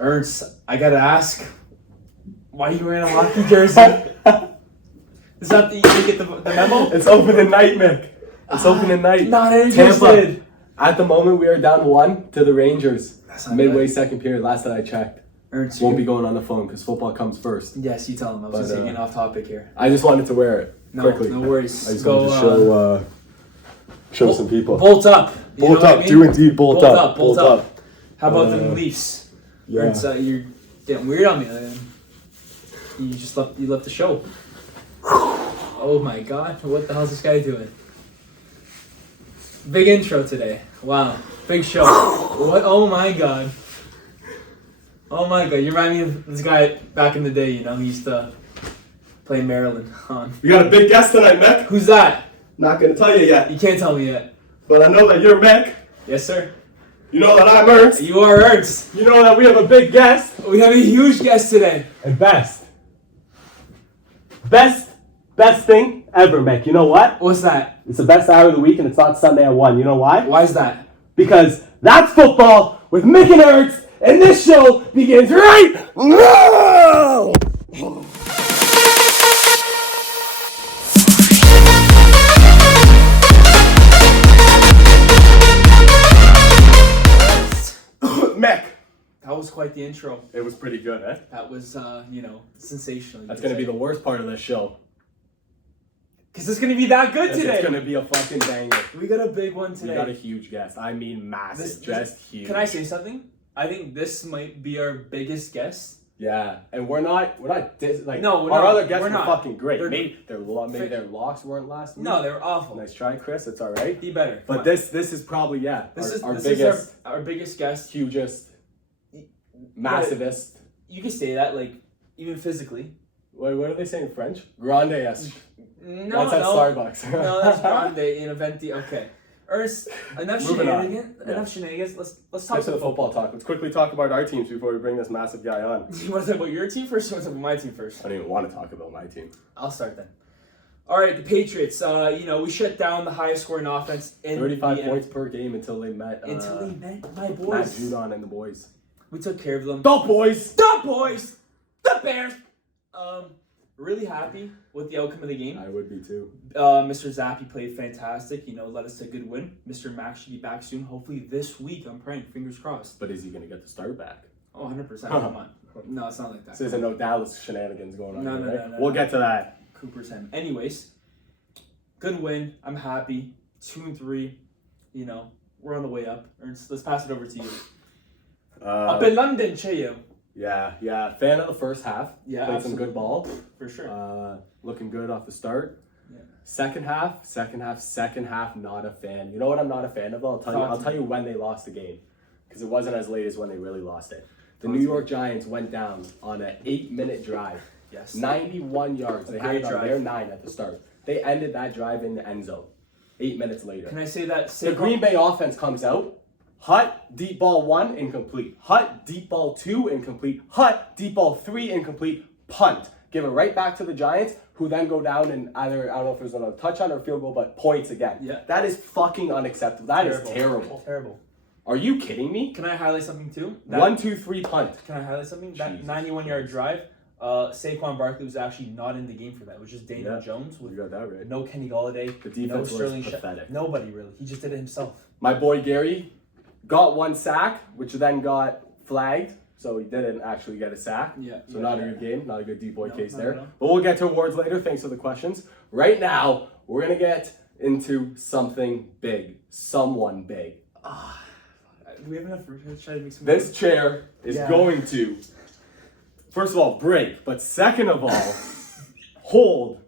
Ernst, I gotta ask, why are you wearing a hockey jersey? Is that you didn't get the memo? It's opening night, Mick. It's opening night. Not interested. Tampa. At the moment, we are down 1 to the Rangers. That's not Midway good. second period. Last that I checked. Ernst, Won't be going on the phone because football comes first. Yes, you tell him. I was just getting off topic here. I just wanted to wear it quickly. No worries. I just wanted to show some people. Bolt up. You Bolt know up. what I mean? Do indeed bolt up. Bolt up. How about them Leafs? Yeah. Ernst, you're getting weird on me. You left the show. Oh my God! What the hell's this guy doing? Big intro today. Wow. Big show. What? Oh my God. Oh my God. You remind me of this guy back in the day. You know, he used to play Maryland. We got a big guest tonight, Mick. Who's that? Not gonna tell you yet, You can't tell me yet. but I know that you're Mick. Yes, sir. You know that I'm Ernst. You are Ernst. You know that we have a big guest. We have a huge guest today. And best thing ever, Mick. You know what? What's that? It's the best hour of the week, and it's not Sunday at 1. You know why? Why is that? Because that's football with Mick and Ernst, and this show begins right now! Mick. That was quite the intro. It was pretty good, eh? That was, sensational. That's going to be the worst part of this show. Because it's going to be that good It's today. going to be a fucking banger. We got a big one today. We got a huge guest. I mean massive. Just huge. Can I say something? I think this might be our biggest guest. Yeah, and we're not No, we're our not. other guests We're were not. fucking great. They're- Maybe their locks weren't last week. No, they were awful. Nice try, Chris. It's all right. Be better. Come But on. this is probably This our is biggest, our biggest guest. hugest, massivest. You can say that, like, even physically. What do they say in French? Grande-esque. No, That's at Starbucks. No, that's grande in a venti. Okay. Ernst, enough Moving on. shenanigans. Yeah. Enough shenanigans. Let's talk Get to the about football talk. Let's quickly talk about our teams before we bring this massive guy on. You want to talk about your team first, or you want to talk about my team first? I don't even want to talk about my team. I'll start then. All right, the Patriots. We shut down the highest scoring offense in 35 the points per game until they met my Matt boys. Judon and the boys. We took care of them. The boys! The boys. The Bears. Really happy with the outcome of the game. I would be too. Mr. Zappi played fantastic. Led us to a good win. Mr. Mack should be back soon. Hopefully this week. I'm praying. Fingers crossed. But is he going to get the start back? Oh, 100%. Come on. No, it's not like that. This isn't no Dallas shenanigans going on. No, here, no, right? no, We'll no. get to that. Cooper's him. Anyways, good win. I'm happy. 2-3. We're on the way up. Ernst, let's pass it over to you. Up in London, Cheo. Yeah. Fan of the first half. Yeah, Played absolutely. some good ball. For sure. Looking good off the start. Yeah. Second half, not a fan. You know what I'm not a fan of? I'll tell you when they lost the game. Because it wasn't as late as when they really lost it. The New York Giants went down on an 8-minute drive. Yes. 91 yards. They had great it on drive. their 9 at the start. They ended that drive in the end zone. 8 minutes later. Can I say that? The Green Bay offense comes out. Hut, deep ball 1, incomplete. Hut, deep ball 2, incomplete. Hut, deep ball 3, incomplete. Punt. Give it right back to the Giants, who then go down and either, I don't know if it was on a touchdown or field goal, but points again. Yeah. That is fucking unacceptable. That is terrible. Terrible. Are you kidding me? Can I highlight something too? 1, 2, 3, punt. Can I highlight something? That Jesus 91-yard drive, Saquon Barkley was actually not in the game for that. It was just Daniel Jones You with got that right. no Kenny Galladay, The defense no was Sterling pathetic. Nobody really. He just did it himself. My boy Gary got 1 sack, which then got flagged. So he didn't actually get a sack. Yeah. So not a good game, not a good deep boy case there. No. But we'll get to awards later. Thanks for the questions. Right now, we're going to get into something big. Someone big. Do we have enough room to try to make some? This chair is going to, first of all, break. But second of all, hold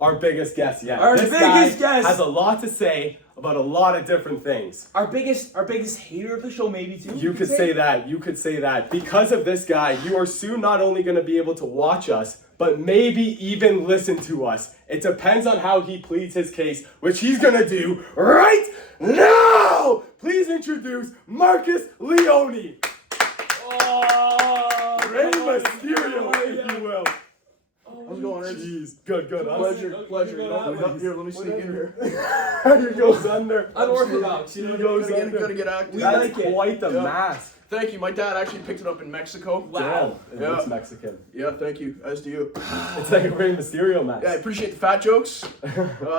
our biggest guest yet. Our this biggest guy guest. has a lot to say about a lot of different things. Our biggest hater of the show, maybe too. You could say that. You could say that. Because of this guy, you are soon not only going to be able to watch us, but maybe even listen to us. It depends on how he pleads his case, which he's going to do right now. Please introduce Marcus Leone. Oh, Rey Mysterio, if you will. How's it going, Ernst? Jeez, good. Pleasure. Up Here, let me sneak in here. He goes under. unorthodox. He goes under. Gotta get active. We That like is it. quite the Yeah. mask. Thank you. My dad actually picked it up in Mexico. Wow. Damn, it Yeah. looks Mexican. Yeah, thank you. As do you. It's like a Rey Mysterio match. Yeah, I appreciate the fat jokes.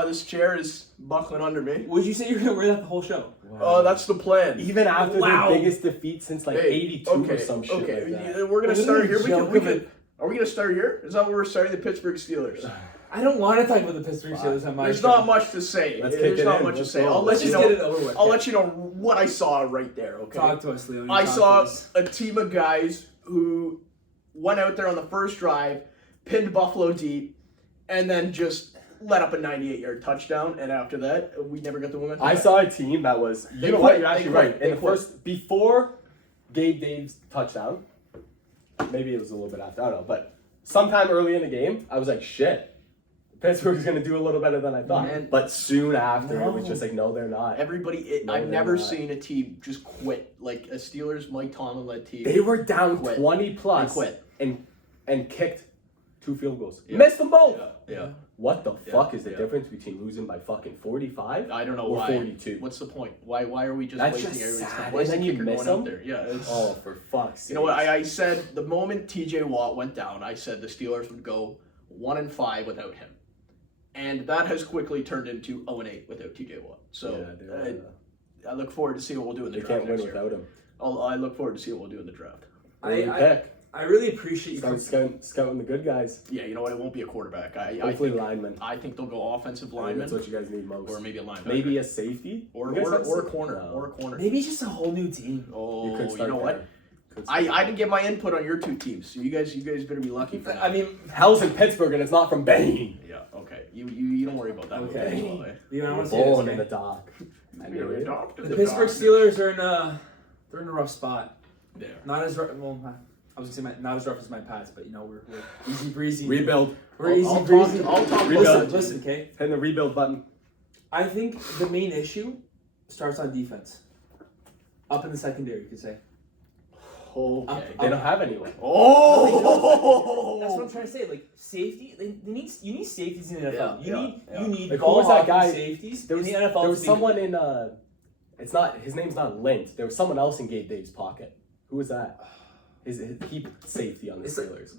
This chair is buckling under me. Would you say you're gonna wear that the whole show? Oh, that's the plan. Even after Wow. the biggest defeat since like Hey, 82 or some shit like that. We're gonna Well, start here. joke We of can. it. Are we gonna start here? Is that where we're starting? The Pittsburgh Steelers. I don't want to talk about the Pittsburgh Steelers on my There's show. not much to say. Let's kick There's it not in. much to Let's say. go. I'll let Let's you just know. get it over with. I'll let you know what I saw right there. Okay. Talk to us, Leo. I Talk saw to us. a team of guys who went out there on the first drive, pinned Buffalo deep, and then just let up a 98-yard touchdown. And after that, we never got the momentum. I back. saw a team that was. They You know quit. what? You're actually They quit. right. They In the quit. first, before Gabe Dave's touchdown, maybe it was a little bit after. I don't know, but sometime early in the game, I was like, shit. Pittsburgh's gonna do a little better than I thought. Man. But soon after, it was No. just like, no, they're not. Everybody, No, I've they're never not. seen a team just quit like a Steelers Mike Tomlin led team. They were down Quit. 20 plus They quit. and kicked 2 field goals. Yeah. Missed them both. Yeah. What the Yeah. fuck is the Yeah. difference between losing by fucking 45 I don't know or why. 42? What's the point? Why are we just That's wasting just everybody's sad. time? Why is And the then you kicker miss going up them? there? Yeah. It's, Oh, for fuck's sake. You know what? I said the moment TJ Watt went down, I said the Steelers would go 1-5 without him, and that has quickly turned into 0-8 without TJ Watt. So I look forward to seeing what we'll do in the they draft can't win next year. without him. I look forward to seeing what we'll do in the draft. I really appreciate you. Start scouting the good guys. Yeah, you know what? It won't be a quarterback. I Hopefully think, linemen. I think they'll go offensive I think lineman that's what you guys need most. or maybe a linebacker. Maybe a safety or You guys have a sa- corner No. or a corner. Maybe it's just a whole new team. Oh, You could you start know what? there. Could start I didn't get my input on your two teams. So you guys better be lucky for that. I mean, Hell's in Pittsburgh and it's not from Bane. yeah, okay. You don't worry about that. Okay. Movie, Leon, I We're want to say born this. in the Okay? dark. I knew You're it. adopted The Pittsburgh Steelers are they're in a rough spot. There. Not as rough. Well, I was gonna say not as rough as my Pats, but you know we're easy breezy. Rebuild. We're easy I'll breezy. talk Rebuild. Listen, okay. Hit the rebuild button. I think the main issue starts on defense. Up in the secondary, you could say. Okay. They don't have anyone. Oh! That's what I'm trying to say. Like safety, you need safeties in the NFL. Yeah, You need Like, who ball was that hockey guy? safeties There in was, the NFL. there was to be- someone in it's not his name's not Lint. There was someone else in Gabe Dave's pocket. Who was that? He safety on the It's like- Steelers.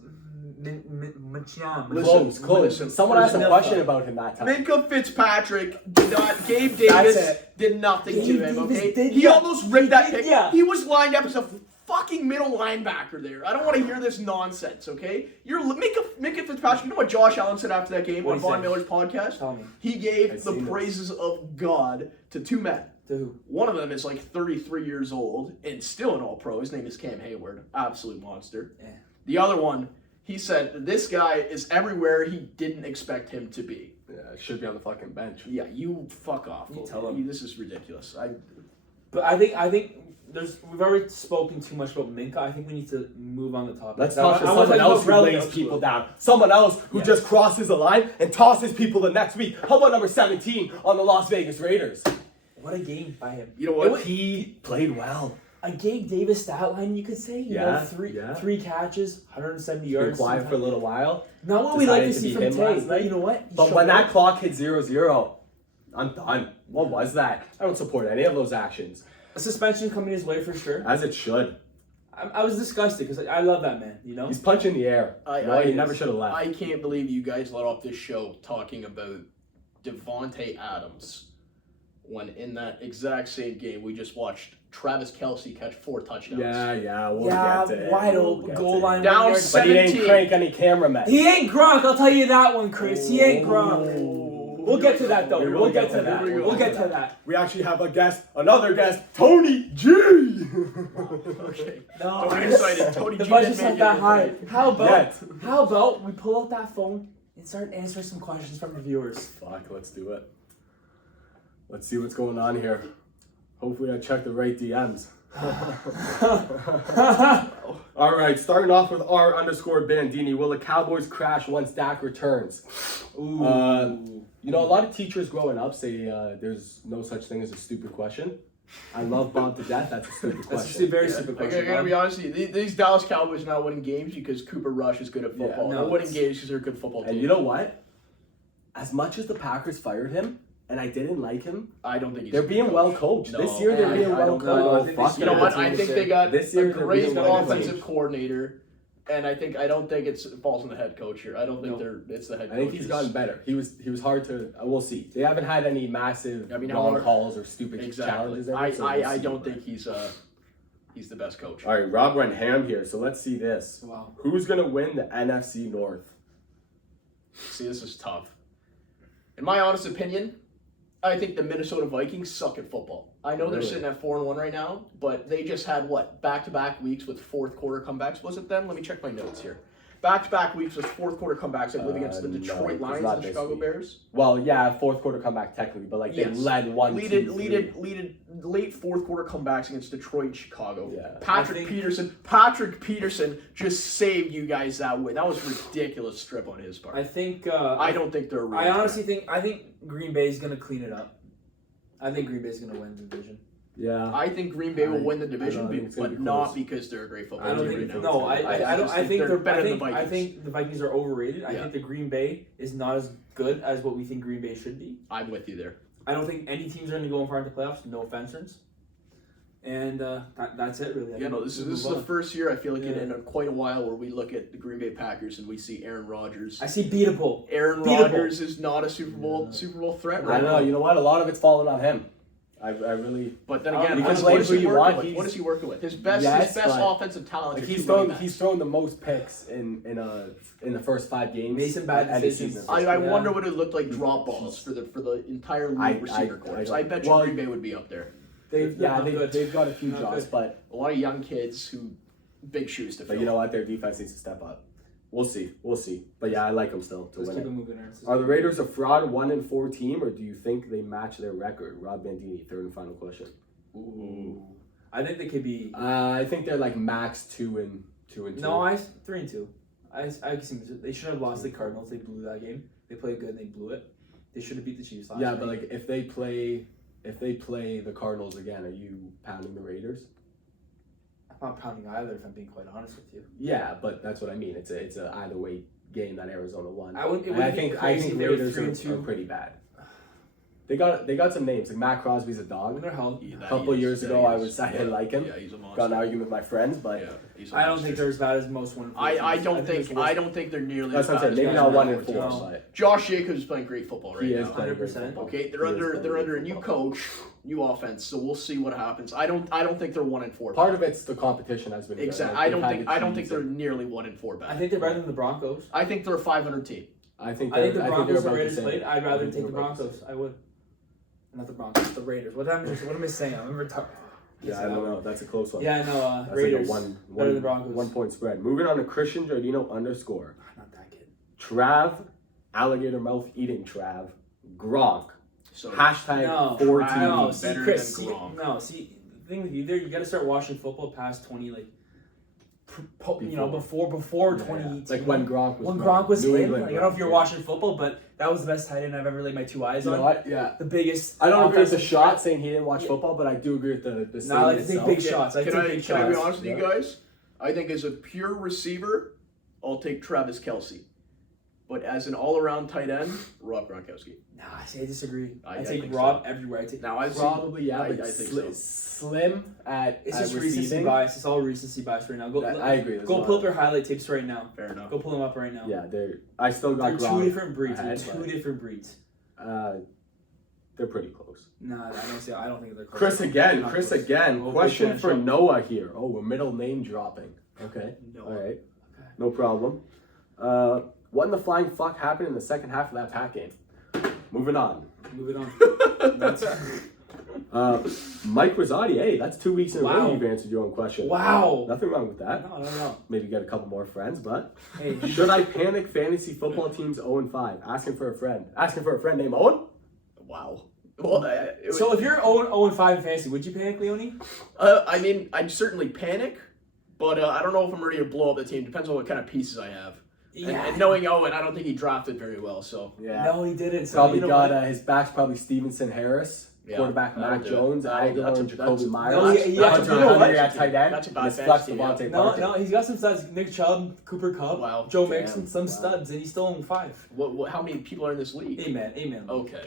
Machiam. Listen, Close. listen. Someone asked a There's question no- about him that time. Minka Fitzpatrick did not. Gabe That's Davis it. did nothing Gabe to him. Davis Okay, did- he yeah. almost ripped that did, pick. yeah. He was lined up as a fucking middle linebacker there. I don't want to hear this nonsense. Okay, you're Minka Fitzpatrick. You know what Josh Allen said after that game What'd on he Von say? Miller's podcast? Tell me. He gave I've the seen this. praises of God to two men. To who? One of them is like 33 years old and still an All-Pro. His name is Cam Hayward, absolute monster. Yeah. The other one, he said this guy is everywhere he didn't expect him to be. Yeah, should be on the fucking bench. Yeah, you fuck off. You tell him. This is ridiculous. But I think we've already spoken too much about Minka. I think we need to move on the topic. Let's I talk to wanna someone talk else about who relevant lays people stuff. down. Someone else who Yes. just crosses the line and tosses people the next week. How about number 17 on the Las Vegas Raiders? What a game by him. You know what? He played well. A Gabe Davis stat line, you could say. You know, Yeah. three catches, 170 Been yards. quiet for a little while. Not what we like to Decided to see be from him Tay. last But night. you know what? He But showed when that up. clock hit 0-0, I'm done. What was that? I don't support any of those actions. A suspension coming his way for sure. As it should. I was disgusted because I love that man. You know. He's punching the air. He never should have left. I can't believe you guys let off this show talking about Devontae Adams when in that exact same game we just watched Travis Kelce catch 4 touchdowns. We'll Yeah, get to it. wide We'll open get goal to it. line. Down 1 yard. But he didn't 17. crank any cameramen. He ain't Gronk. I'll tell you that one, Chris. He ain't Gronk. We'll get to that though. We will We'll get to that. Here we go. We'll get to that. We actually have another guest, Tony G. Okay. No, Don't get excited. Tony the G budget's didn't not make that it high. Yet. How about we pull out that phone and start answering some questions from the viewers? Fuck, let's do it. Let's see what's going on here. Hopefully I checked the right DMs. All right, starting off with R_Bandini. Will the Cowboys crash once Dak returns? Ooh. You know, a lot of teachers growing up say there's no such thing as a stupid question. I love Bob to death. That's a stupid That's question. a very Yeah, stupid I question. gotta be Bob. honest with you. These Dallas Cowboys are not winning games because Cooper Rush is good at football. no, They're winning it's- games because they're a good football team. And you know what? As much as the Packers fired him, and I didn't like him. I don't think he's. They're a good being coach. well coached. No, This year they're being I well don't know. I coached. think Fuck they You know should what? have I a think team they got This a year they're great being well offensive coached. coordinator, and I don't think it falls on the head coach here. I don't think it's the head. I think he's gotten better. He was hard to. We'll see. They haven't had any massive wrong calls or stupid challenges. I don't think he's the best coach. All right, Rob went ham here, so let's see this. Wow. Who's gonna win the NFC North? See, this is tough. In my honest opinion, I think the Minnesota Vikings suck at football. I know they're Really? sitting at 4-1 right now, but they just had back-to-back weeks with fourth quarter comebacks. Was it them? Let me check my notes here. Back-to-back weeks with fourth quarter comebacks, I believe, against the Detroit it's Lions not and the this Chicago week. Bears. Well, yeah, fourth quarter comeback technically, but like they Yes. led one. Late fourth quarter comebacks against Detroit and Chicago. Yeah. Patrick Peterson just saved you guys that win. That was a ridiculous strip on his part. I think. I don't think they're. I honestly think Green Bay is gonna clean it up. I think Green Bay is gonna win the division. Yeah. I think Green Bay will win the I don't division, think it's gonna but be not close. because they're a great football I don't team think. right now. No, I don't. I think they're better than the I Vikings. think the Vikings are overrated. I Yeah. think the Green Bay is not as good as what we think Green Bay should be. I'm with you there. I don't think any teams are going to go far into playoffs. No offense, Ernst. And that's it, really. Yeah, no, this is the first year I feel like in quite a while where we look at the Green Bay Packers and we see Aaron Rodgers. I see beatable. Aaron Rodgers is not a Super Bowl threat I right don't now. know. You know what? A lot of it's falling on him. I really. But then You again, can what blame is who he you working want. with? What is he working with? His best Yes, but offensive talent. Like he's thrown the most picks in the first 5 games. Made some bad any decisions. season. I wonder what it looked like drop balls for the entire league receiver corps. I bet you Green Bay would be up there. They've got a few Not drops, good. but A lot of young kids who big shoes to fill. you know what? Their defense needs to step up. We'll see. But yeah, I like them still to Let's win keep it. it moving, Ernst. Are the Raiders a fraud 1-4 team, or do you think they match their record? Rob Bandini, third and final question. Ooh. I think they could be. I think they're like max 2-2. No, 3-2. I can see they should have lost the Cardinals. They blew that game. They played good and they blew it. They should have beat the Chiefs last night. But like if they play the Cardinals again, are you pounding the Raiders? I'm not pounding either, if I'm being quite honest with you. Yeah, but that's what I mean. It's a either way game that Arizona won. I think I think Raiders Raiders are pretty bad. They got some names. Like Matt Crosby's a dog. They're hell. A couple years ago, I didn't like him. Yeah, he's a monster. Got an argument with my friends, but I don't think they're as bad as most one. I don't think they're nearly. that's as what I'm bad saying. as Maybe guys not are. 1-4, but Josh Jacobs is playing great football right he now. is playing great 100%. football. Okay, they're under a new coach, new offense, so we'll see what happens. I don't think they're 1-4. Part of it's the competition has been good. Exactly. Like, I don't think they're nearly 1-4 bad. I think they're better than the Broncos. I think they're a 500 team. I think the they're Broncos about and Raiders the same. played. I'd rather I think take the they're about Broncos. I would. Not the Broncos, the Raiders. What am I saying? I'm retarded. Yeah, I don't know. That's a close one. Yeah, no, That's Raiders. like a better than the Broncos. 1 point spread. Moving on to Christian Giardino _ Not that good. Trav, alligator mouth eating Trav, Gronk. So Hashtag No, 14. no, better Chris, than Gronk. the thing with you there, you got to start watching football past 20, before 2018. Like when Gronk was When Gronk was New in. England Like, I don't know if you're Gronk, watching football, but that was the best tight end I've ever laid my 2 eyes You on. know what? Yeah. The biggest. I don't agree with the offensive shot threat. saying he didn't watch football, but I do agree with the No, I statement like to take itself. big shots. I Can take I big be shots. honest with you guys? I think as a pure receiver, I'll take Travis Kelce. But as an all-around tight end, Rob Gronkowski. Nah, I disagree. I think take so. Rob everywhere. I take. Now I've Probably, yeah, I but think so. slim at It's at just recency receiving. bias. It's all recency bias right now. I agree. Go pull up their highlight tapes right now. Fair enough. Go pull them up right now. Yeah, I still got They're Gronk two different breeds. ahead, They're two but, different breeds. They're pretty close. Nah, I don't think they're close. Chris again. Not Chris close. again. Oh, Question big for fan. Noah here. Oh, we're middle name dropping. Okay. Noah. All right. Okay. No problem. What in the flying fuck happened in the second half of that Pack game? Moving on. Moving on. That's Mike Rosati. Hey, that's 2 weeks in a row Wow. you've answered your own question. wow. Nothing wrong with that. No. Maybe get a couple more friends, but Hey, should I panic fantasy football teams 0-5? Asking for a friend named Owen? Wow. Well, so if you're 0-5 in fantasy, would you panic, Leone? I mean, I'd certainly panic, but I don't know if I'm ready to blow up the team. Depends on what kind of pieces I have. Yeah. And knowing Owen, I don't think he drafted very well. So Yeah. No, he didn't. So Probably you know got what? his back's probably Stevenson Harris, Yeah, quarterback that'll Mac do it. Jones, That'll- Aguilar, that's a- and that's- Jacoby Myers. No, Hunter you know Henry what? at tight end. That's a bad and his flex fantasy team, Devontae No, Parker. he's got some studs. Nick Chubb, Cooper Kupp, Wow. Joe Damn. Mixon, some Wow. studs, and he's still in 5. How many people are in this league? Amen. Okay.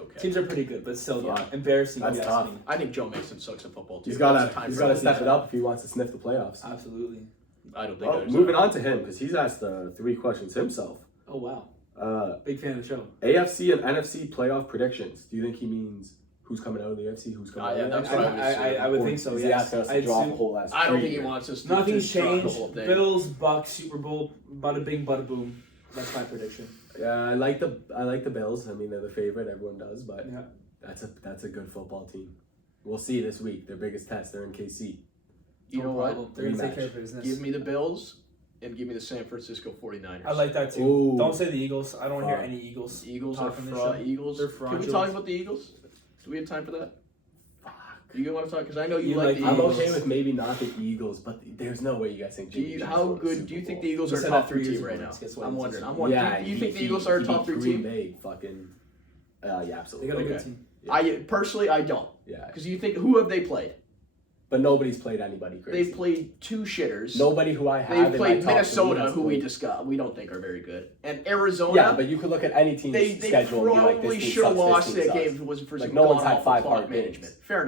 Okay. Teams are pretty good, but still, Yeah. embarrassing. That's if you tough. ask me. I think Joe Mixon sucks at football too. He's That's got time to for him. step it up if he wants to sniff the playoffs. Absolutely. I don't think. Well, moving on to him because he's asked 3 questions himself. Oh wow. Uh, Big fan of the show. AFC and NFC playoff predictions. Do you think he means who's coming out of the AFC, who's coming out yeah, of the that's NFC? what I would assume. I would Or think so. is he Yes. asking us to I'd drop a assume- whole ass I don't tree think he here? wants us to Nothing's drop the changed. whole thing. Bills, Bucks, Super Bowl, bada bing, bada boom. That's my prediction. Yeah, I like the Bills. I mean, they're the favorite. Everyone does, but Yeah. that's a good football team. We'll see this week. Their biggest test. They're in KC. You know problem. what? They're gonna take Rematch. care of business. Give me the Bills and give me the San Francisco 49ers. I like that too. Ooh. Don't say the Eagles. I don't want to hear Fuck. any Eagles. Eagles talk are on this show. Eagles. They're Can we fraudulent. talk about the Eagles? Do we have time for that? You want to talk? Because I know you, You like like the the I'm Eagles. okay with maybe not the Eagles, but there's no way you guys think. Do you, how good do you think the Eagles We are said top that 3 3 years team right ago. now? Guess what? I'm wondering. Yeah, Do you think the Eagles are a top 3 Green team? Bay, fucking. Yeah, They absolutely. got a Okay. good team. I personally I don't. Yeah, Because you think who have they played? but nobody's played anybody crazy. They've played 2 shitters. Nobody who I have. They've in played my top Minnesota, three who we has discuss we don't think are very good, and Arizona. Yeah, but you could look at any team's They schedule and be like, probably this team should have sucks, this lost team that sucks. game if it wasn't for Like, some no one's had god-awful 5 clock hard management. games. Fair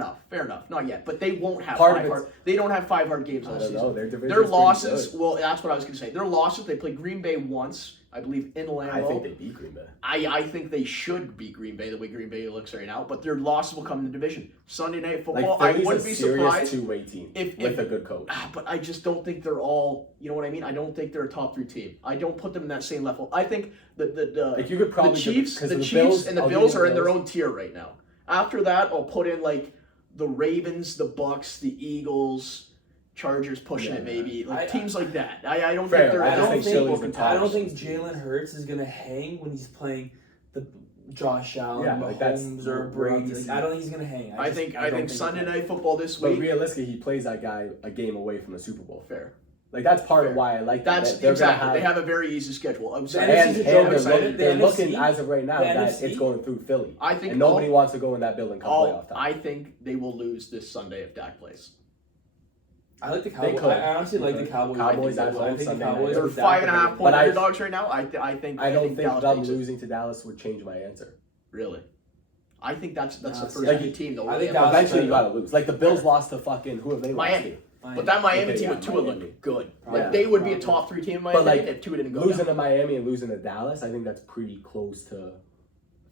enough, not yet. But they won't have Part of 5 hard. it's- They don't have 5 hard games I all don't season. know. Their division's Their pretty losses. good. Well, that's what I was going to say. Their losses. They played Green Bay once, I believe, in Lambeau. I think they beat Green Bay. I think they should beat Green Bay the way Green Bay looks right now, but their losses will come in the division. Sunday Night Football, Like, I Philly's wouldn't a be serious surprised. two-way team if- with a good coach. But I just don't think they're all. You know what I mean? I don't think they're a top 3 team. I don't put them in that same level. I think the Like, you could probably the Chiefs, because the of the Chiefs Bills, and the I'll give Bills you are in their Bills. own tier right now. After that, I'll put in like the Ravens, the Bucks, the Eagles, Chargers pushing it Yeah. maybe, like I- teams like that. I don't Fair, think they're. I I don't think think Philly's the top. I don't think Jalen Hurts is gonna hang when he's playing the Josh Allen, Yeah, like, that's- Mahomes, or we're on Brady. to Like, see. I don't think he's gonna hang. I just- think don't Sunday he can. Night Football this But week. realistically, he plays that guy a game away from the Super Bowl. Fair. Like, that's part of Fair. why I like them. That's They're exactly. gonna They have a very easy schedule. I'm The sorry. NFC and, is and Joe they're, excited? they're The looking NFC? as of right now The that NFC? it's going through Philly. I think and nobody all- wants to go in that building come playoff time. I think they will lose this Sunday if Dak plays. I like the They Cowboys. could. I honestly like the They could. Cowboys. Cowboys I at think home the Sunday Cowboys. night. They're with Dak 5.5 are point But I- underdogs right now. I think. I don't think Dallas them takes it. losing to Dallas would change my answer. Really. I think that's the Nah, first like, good team though. I really. think Dallas- Eventually, you gotta lose. Like, the Bills lost to fucking who have they lost Miami. to? But that Miami Okay, team yeah, with Tua Miami. looked good. Probably. Like they would be a Probably. top 3 team in my But, like, opinion if Tua didn't go Losing down. to Miami and losing to Dallas, I think that's pretty close to the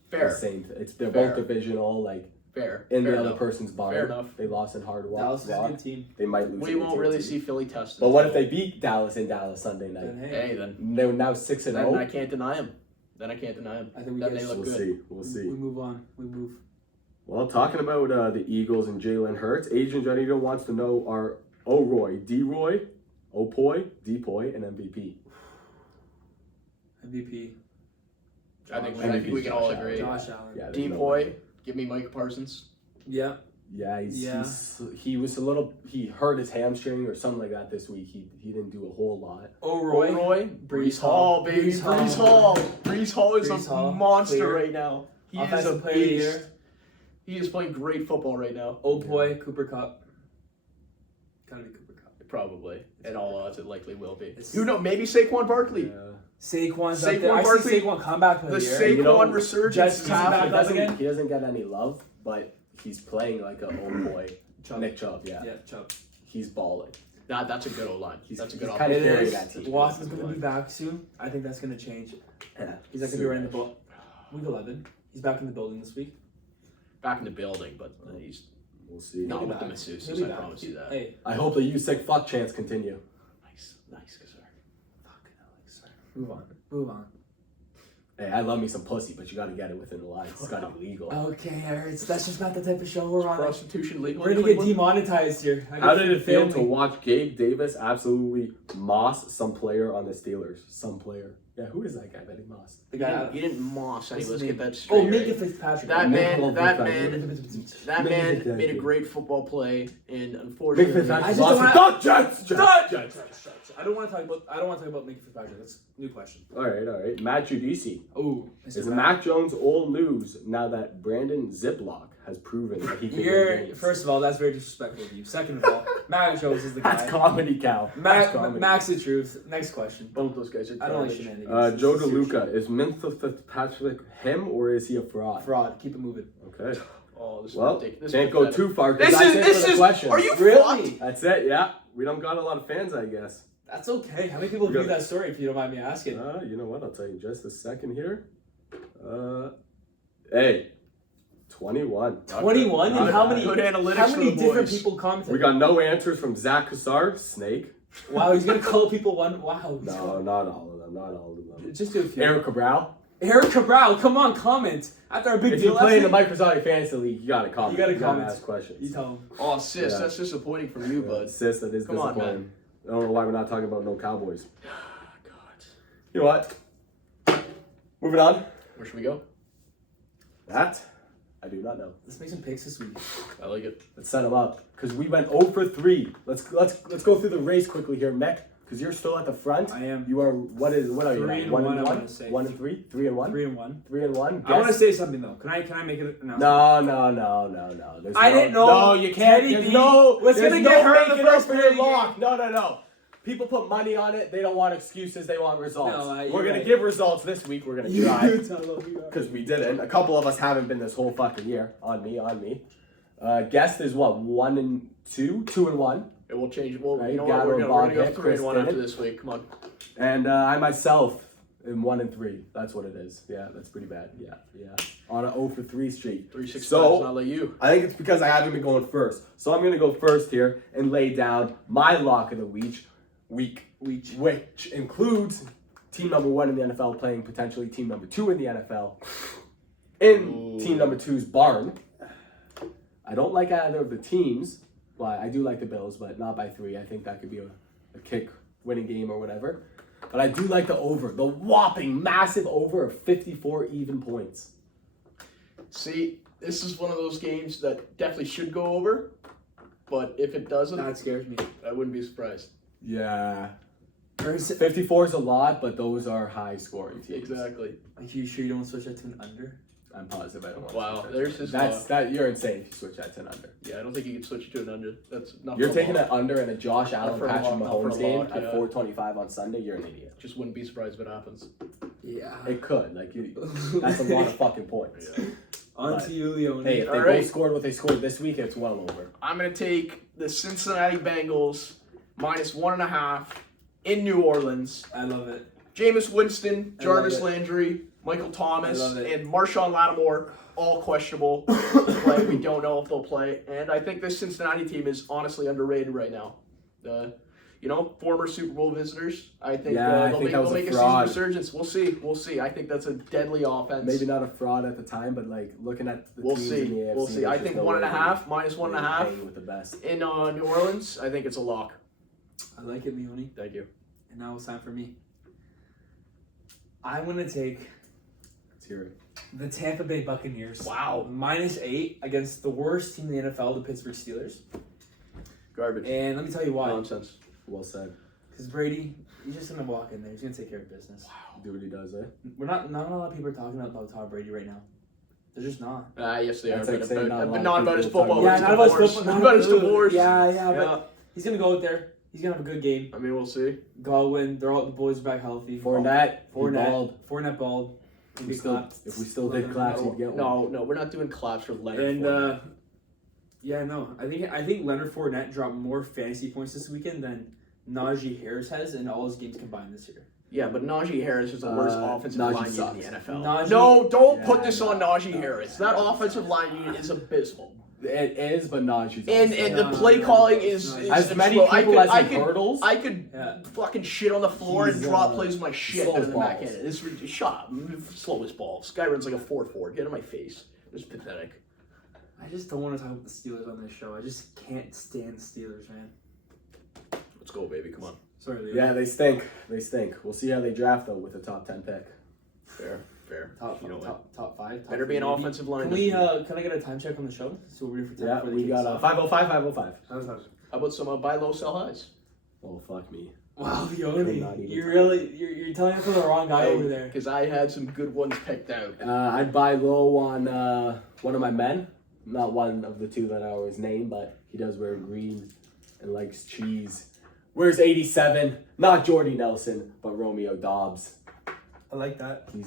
Fair, same. They're Fair. both divisional. Like, fair. in fair the other enough. person's barn. Fair enough. They lost in hard walk. Dallas is a good team. They might lose. We to won't a really team. see Philly tested. But what if they beat Dallas in Dallas Sunday night? Then, hey, Hey, then They're now 6 and then 0. I can't deny him. Then I can't deny him. I think we Then get they look We'll good. see. We'll we see. move on. We move. Well, talking about the Eagles and Jalen Hurts, Agent Janito wants to know are O'Roy, D-Roy, Opoy, Depoy, and MVP. MVP. I think MVP we can all Josh agree. Josh Allen. Yeah, there's no Depoy, way. give me Mike Parsons. Yeah. Yeah, Yeah. he was a little. He hurt his hamstring or something like that this week. He didn't do a whole lot. O'Roy. Roy, Brees Hall. baby, Brees Brees Hall. Hall. Brees Hall is Brees a Hall, monster clear. right now. He is a Offensive player of the beast. year. He is playing great football right now. Opoy, Cooper Cup. Gotta be Cooper Cup. Probably. At all odds, it likely will be. It's- Who knows? Maybe Saquon Barkley. Yeah. Saquon's Saquon up there. I Barkley, see Saquon comeback The player. Saquon You know, resurgence Jets is back happening. up again? He doesn't get any love, but he's playing like a old boy. Chubb. Nick Chubb, yeah. Yeah, Chubb. He's balling. That's a good O-line. That's a good he's offense. kinda It carrying is. that team. Watson's gonna be back soon. I think that's gonna change. He's not gonna be right in the Soon-ish. ball. Week 11. He's back in the building this week. Back in the building, but he's We'll see. not He'll be with the back. masseuses. He'll be I back. promise you that. Hey, I hope the you sick fuck chants continue. Nice, sir. fucking Alex. Move on. Move on. Hey, I love me some pussy, but you gotta get it within the lines. It's gotta be legal. Okay, Ernst. That's just not the type of show we're on. Prostitution legal. We're in gonna get Cleveland? demonetized here. I How got did it feel to family. watch Gabe Davis absolutely moss some player on the Steelers? Some player. Yeah, who is that guy that he mossed? The You guy. didn't, you didn't moss any. What's Let's his get name? that straight. Oh, right? Minka Fitzpatrick. That man Minka made a great football play, and unfortunately, Big I just lost don't to Jets. Jets. I don't want to talk about Mick Fitzpatrick. That's a new question. All right. Matt Giudice. Oh, Is Mac Jones old news now that Brandon Ziplock has proven that he can win games? First of all, that's very disrespectful of you. Second of all, Mac Jones is the guy. That's comedy, Cal. That's comedy. Mac's the truth. Next question. Both those guys are I don't like shenanigans. Joe DeLuca, is Minka Fitzpatrick him or is he a fraud? Fraud. Keep it moving. Okay. Oh, this is Well, ridiculous. can't go too far. This is. Are you Really? fucked? That's it. Yeah, we don't got a lot of fans, I guess. That's okay. How many people view that story, if you don't mind me asking? You know what? I'll tell you in just a second here. Hey, 21. 21? And how many? Good analytics How for many the different boys. people commented? We got no answers from Zach Kassar, Snake. Wow, he's gonna call people one. Wow. No, not all of them. Not all of them. Just do a few. Eric Cabral. Eric Cabral, come on, comment. After our big If deal you play in the last week. Microsoft Fantasy League, you gotta comment. You gotta comment. Ask questions. You tell him. Oh, sis, Yeah. that's disappointing from you, bud. Sis, that is Come on, disappointing. man. I don't know why we're not talking about no Cowboys. God. You know what? Moving on. Where should we go? That I do not know. Let's make some picks this week. I like it. Let's set them up because we went 0 for 3. Let's go through the race quickly here, Mick. Because you're still at the front. I am. You are. What are you? 3 and 1 1, and I 1. wanna say. 1 and 3. 3 and 1. 3 and 1. 3 and 1. I want to say something though. Can I make it? No. No. There's I didn't know. No, you can't. Teddy There's B no. was there's gonna no get hurt in the making up first for play your of the lock. No. People put money on it. They don't want excuses. They want results. No, We're you're gonna right. give results this week. We're gonna try tell them. because we didn't. A couple of us haven't been this whole fucking year. On me. Guest is what 1 and 2, 2 and 1. It will change. Well, Right, you know Gatto what? We're and gonna Bob go 3 and 1 Hicks after did. this week. Come on. And I myself am 1 and 3. That's what it is. Yeah, that's pretty bad. Yeah. On an 0 for 3 streak. 3-6 So- not like you. I think it's because I haven't been going first. So I'm going to go first here and lay down my lock of the week, which includes team number 1 in the NFL playing potentially team number 2 in the NFL in team number 2's barn. I don't like either of the teams, but I do like the Bills, but not by 3. I think that could be a kick winning game or whatever. But I do like the over, the whopping massive over of 54 even points. See, this is one of those games that definitely should go over, but if it doesn't, That scares me. I wouldn't be surprised. Yeah. Or is it, 54 is a lot, but those are high scoring teams. Exactly. like, you sure you don't switch that to an under? I'm positive I don't want Wow, to. there's his That's that you're insane if you switch that to an under. Yeah, I don't think you can switch it to an under. That's not. You're for a taking lock. an under in a Josh Allen for a Patrick lock, not for a Mahomes game lock, at yeah. 4:25 on Sunday. You're an idiot. Just wouldn't be surprised if it happens. Yeah. It could that's a lot of fucking points. Yeah. On But- to you, Leone. Hey, if they Alright. both scored what they scored this week, it's well over. I'm gonna take the Cincinnati Bengals -1.5 in New Orleans. I love it. Jameis Winston, I love Jarvis it. Landry, Michael Thomas, I love it. and Marshawn Lattimore, all questionable. Like, we don't know if they'll play. And I think this Cincinnati team is honestly underrated right now. Former Super Bowl visitors. I think Yeah, I they'll think make, that was they'll a make a season fraud. resurgence. We'll see. I think that's a deadly offense. Maybe not a fraud at the time, but like looking at the We'll teams see. in the AFC, We'll see. there's I just think no way 1.5, they- -1.5 they hang with the best. in New Orleans. I think it's a lock. I like it, Leone. Thank you. And now it's time for me. I'm going to take Let's hear it. the Tampa Bay Buccaneers. Wow. -8 against the worst team in the NFL, the Pittsburgh Steelers. Garbage. And let me tell you why. Nonsense. Well said. Because Brady, he's just going to walk in there. He's going to take care of business. Do what he does, eh? Not a lot of people are talking about Tom Brady right now. They're just not. Yes, they That's are. like saying not a lot But of not about people his talk football. about Yeah, his not about his divorce. football. Not about his divorce. Yeah, but he's going to go out there. He's going to have a good game. I mean, we'll see. Godwin, the boys are back healthy. Fournette, balled. Fournette balled. If we still did claps, he'd get one. No, we're not doing claps for Leonard. And Fournette. I think Leonard Fournette dropped more fantasy points this weekend than Najee Harris has in all his games combined this year. Yeah, but Najee Harris is the worst offensive Najee line unit sucks. in the NFL. Najee- No, don't Yeah, put this on Najee no, Harris. no, That no, offensive no. line unit is abysmal. It is, but Najee's And also- the No, play no, calling no, is no. as many slow. people as he could hurdles. I could Yeah. fucking shit on the floor He's, and drop plays with my shit slow better as than Matt balls. Cannon. Shut up. Slow as balls. This guy runs like a 4.4. Get in my face. It's pathetic. I just don't want to talk about the Steelers on this show. I just can't stand the Steelers, man. Let's go, baby. Come on. Sorry, Leo. Yeah, they stink. We'll see how they draft though with a top 10 pick. Fair. Top You know what? top 5. Better be an maybe. offensive line. Can I get a time check on the show? So we're ready for time Yeah, before the we kicks got a off? 505, 505. How about some buy low, sell highs? Oh, fuck me. Wow, I'm not Yoni, even you're telling us for the wrong guy over there. Because I had some good ones picked out. I'd buy low on one of my men. Not one of the two that I always name, but he does wear green and likes cheese. Wears 87. Not Jordy Nelson, but Romeo Dobbs. I like that. He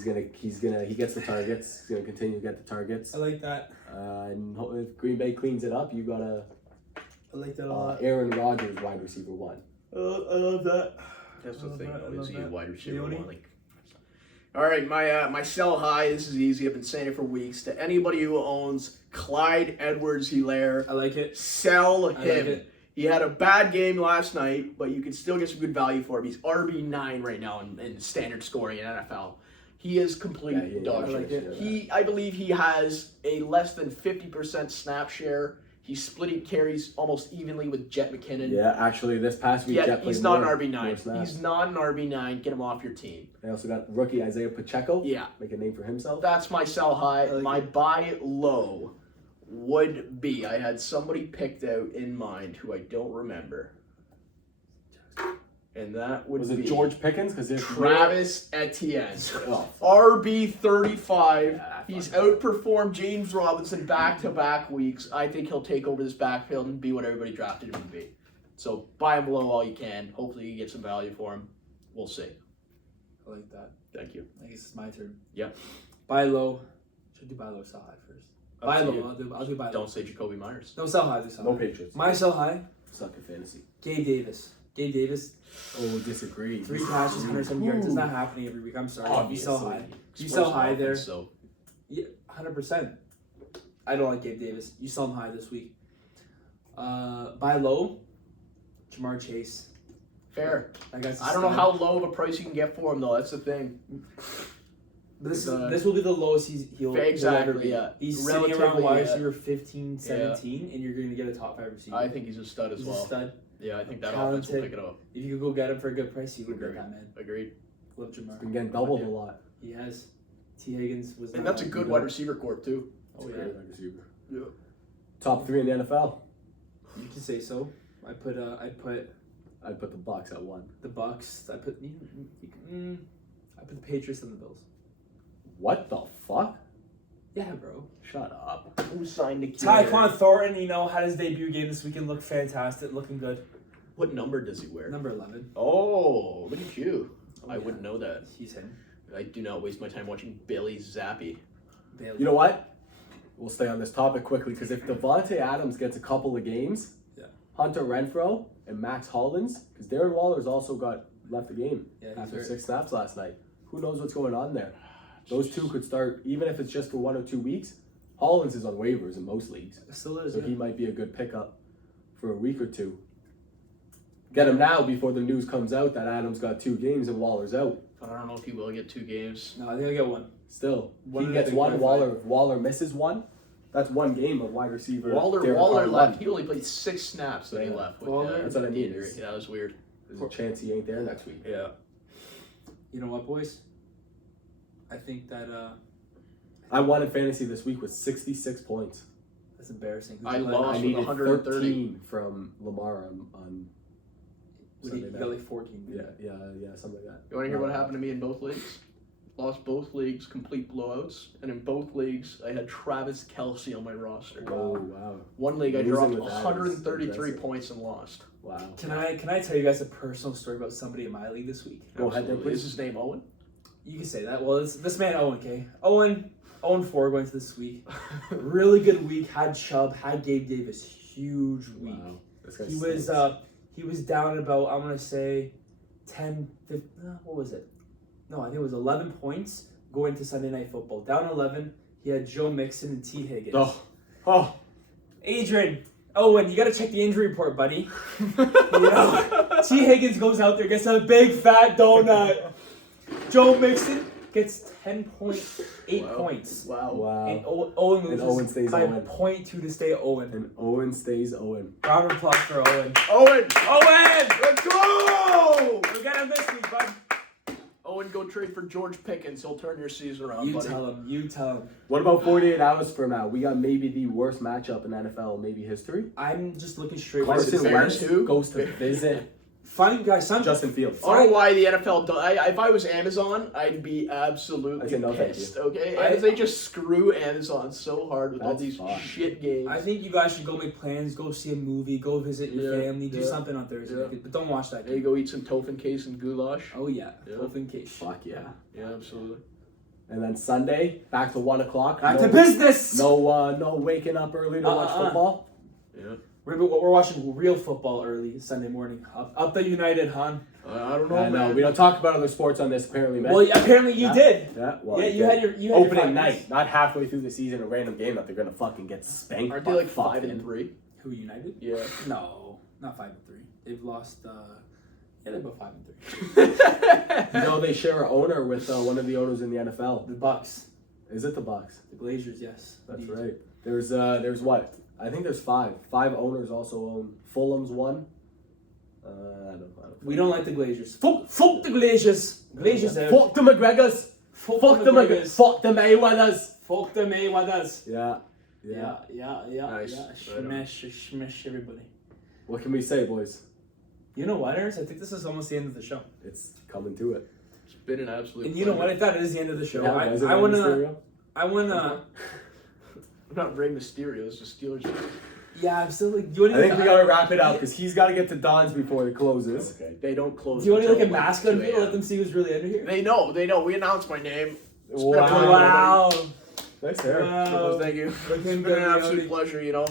gets the targets. He's gonna continue to get the targets. I like that. And if Green Bay cleans it up, you got I like that a lot. Aaron Rodgers, wide receiver 1. I love that. That's the love thing, that, I though, is love he that. wide receiver Leone? one. All right, my sell high. This is easy. I've been saying it for weeks. To anybody who owns Clyde Edwards-Helaire, I like it. sell I like him. it. He had a bad game last night, but you can still get some good value for him. He's RB9 right now in standard scoring in NFL. He is complete dog I shit. like it. I believe he has a less than 50% snap share. He's splitting carries almost evenly with Jet McKinnon. Yeah, actually, this past week, Yeah, Jet he's played not an more RB9. snaps. He's not an RB9. Get him off your team. They also got rookie Isaiah Pacheco. Yeah. Make a name for himself. That's my sell high. I like My it. buy low would be, I had somebody picked out in mind who I don't remember. And that would Was be it George Pickens? Because Travis Etienne. Oh, RB35. Yeah, He's fuck. outperformed James Robinson back-to-back weeks. I think he'll take over this backfield and be what everybody drafted him to be. So buy him low all you can. Hopefully you get some value for him. We'll see. I like that. Thank you. I guess it's my turn. Yep. Buy low. Should I do buy low, sell high first? Up Buy to low. you. I'll do buy low. Don't say Jacoby Myers. No, sell high. Do sell no high. Patriots. My sell high. Suck at fantasy. Gabe Davis. Gabe Davis. Oh, disagree. 3 catches, 107 yards. It's not happening every week. I'm sorry. You sell high. You sell high there. So Yeah, 100%. I don't like Gabe Davis. You sell him high this week. Buy low. Jamar Chase. fair. That guy's a I don't know stud. how low of a price you can get for him though. That's the thing. This It's, this will be the lowest he'll Exactly, ever be. yeah. He's sitting around Relatively, wide yeah. receiver 15, 17, and you're going to get a top 5 receiver. I think he's a stud as He's well. a stud. Yeah, I think that offense will Talented. pick it up. If you could go get him for a good price, you would get Agreed. that man. Agreed. Love Jamar. Been getting doubled a lot. He has. T. Higgins was. And not that's a that good wide receiver corp too. Oh It's a yeah, great wide receiver. Yeah. Top 3 in the NFL. you can say so. I put I'd put the Bucks at 1. the Bucks. I put the Patriots and the Bills. What the fuck? Yeah, bro. Shut up. Who signed the Tyquan Thornton, had his debut game this weekend. Looked fantastic. Looking good. What number does he wear? Number 11. Oh, look at you. Oh, I yeah. wouldn't know that. He's him. I do not waste my time watching Billy Zappi. Bailey. You know what? We'll stay on this topic quickly because if Devontae Adams gets a couple of games, Yeah. Hunter Renfrow and Max Hollins, because Darren Waller's also left the game Yeah, he's after hurt. 6 snaps last night. Who knows what's going on there? Those two could start, even if it's just for 1 or 2 weeks. Hollins is on waivers in most leagues, Still is. so Yeah. he might be a good pickup for a week or 2. Get him now before the news comes out that Adams got 2 games and Waller's out. I don't know if he will get 2 games. No, I think I get one. Still, One he in a gets big 1. fight. Waller misses 1. That's 1 game of wide receiver. Waller Derek Carr left. won. He only played 6 snaps that he Yeah. left with Waller? That's what I the mean. injury. Yeah, that was weird. There's a chance he ain't there next week. Yeah. You know what, boys? I think that I won in fantasy this week with 66 points. that's embarrassing. I Who's lost I with needed 130. 13 from Lamar on He Sunday got night. like 14. Yeah, something like that. You want to hear what happened to me in both leagues? Lost both leagues, complete blowouts. And in both leagues, I had Travis Kelce on my roster. Oh, wow. One league, I Losing dropped with that is 133 impressive. points and lost. Wow. Can I tell you guys a personal story about somebody in my league this week? Go ahead then, Absolutely. please. Is his name Owen? You can say that. Well, this man Owen, okay? Owen 4 going to this week. Really good week. Had Chubb, had Gabe Davis. Huge week. Wow. This guy He stinks. was down about, I'm gonna say 10, 15, what was it? No, I think it was 11 points going to Sunday Night Football. Down 11, he had Joe Mixon and T. Higgins. Oh. Adrian, Owen, you gotta check the injury report, buddy. T. Higgins goes out there, gets a big fat donut. Joe Mixon gets 10.8 points. Wow. Wow. And Owen loses Owen stays by Owen. 0.2 to stay Owen. And Owen stays Owen. Round of applause for Owen. Owen! Owen! Let's go! We got him this week, bud. Owen, go trade for George Pickens. He'll turn your season around, You buddy. tell him. What about 48 hours from now? We got maybe the worst matchup in NFL maybe history. I'm just looking straight Carson for Carson Wentz Wentz who? goes to visit Fine, guys. Justin Fields. I don't know why the NFL. If I was Amazon, I'd be absolutely I said no, thank pissed. you. Okay, and they just screw Amazon so hard with all That's these fine. shit games. I think you guys should go make plans, go see a movie, go visit your Yeah, family, do yeah, something on Thursday. yeah. But don't watch that There you game. go, eat some tofu case and goulash. Oh yeah, Yeah. open case. Fuck yeah. Yeah, absolutely. And then Sunday, back to 1 o'clock. Back to business. No waking up early to watch football. Yeah. We're watching real football early Sunday morning. Up the United, hon. I don't know. I know. man. We don't talk about other sports on this, apparently, man. Well, apparently you did. Yeah, well, Yeah, you had your opening 5 night, minutes. not halfway through the season, a random game that they're gonna fucking get spanked. Aren't by they like fucking- 5-3? Who United? Yeah. No, not 5-3. They've lost. Yeah, they're about 5-3. You know, they share an owner with one of the owners in the NFL. The Bucks, Is it the Bucks? the Glazers, yes. That's Indeed. right. There's what? I think there's 5. 5 owners also own. Fulham's one. I don't. We don't like the Glazers. Fuck the Glazers. Glazers out. Fuck the McGregors. Fuck the McGregors. Fuck the Mayweathers. Fuck the Mayweathers. Yeah. Yeah. Nice. Smash everybody. What can we say, boys? You know what, Ernst? I think this is almost the end of the show. It's coming to it. It's been an absolute. And you know what? pleasure. I thought it is the end of the show. Yeah, is it I on wanna. Mysterio? I wanna. I'm not bringing the Mysterio. It's just Steelers. Yeah, I'm still like. Do you want I think we gotta wrap it up because he's got to get to Don's before it closes. Okay. They don't close. Do you want to like a until, mask on 2 people? a.m. Let them see who's really under here. They know. We announced my name. Wow. Wow. Nice hair. So, thank you. Look It's him been an go, absolute Leone. pleasure. You know,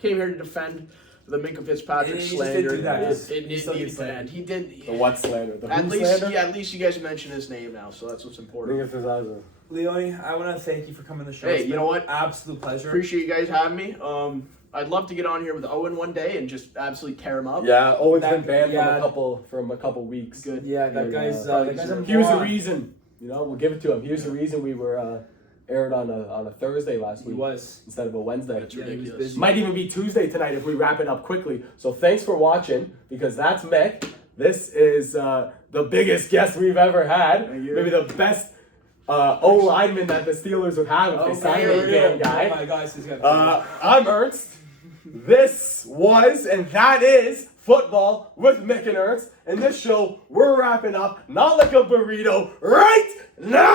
came here to defend the Minka Fitzpatrick And he just slander. did do that. It He still needed gets to slander. end. He did. The what slander? The At who least, slander? yeah. At least you guys mentioned his name now, so that's what's I important. think it's his eyes. Leone, I want to thank you for coming to the show. Hey, It's you been know what? an absolute pleasure. Appreciate you guys having me. I'd love to get on here with Owen one day and just absolutely tear him up. Yeah, Owen's That- been banned yeah. from a couple weeks. Good. Yeah, that Yeah, guy's. probably That guy's a deserved. He was the moron. reason. You know, we'll give it to him. He was the reason we were aired on a Thursday last He week was. instead of a Wednesday. That's Yeah, he was ridiculous. busy. Might even be Tuesday tonight if we wrap it up quickly. So thanks for watching because that's Mick. This is the biggest guest we've ever had. Thank you. Maybe the best O lineman that the Steelers would have if they signed Okay, a damn Oh guy. my gosh, this guy. I'm Ernst. This was and that is football with Mick and Ernst. And this show we're wrapping up not like a burrito right now.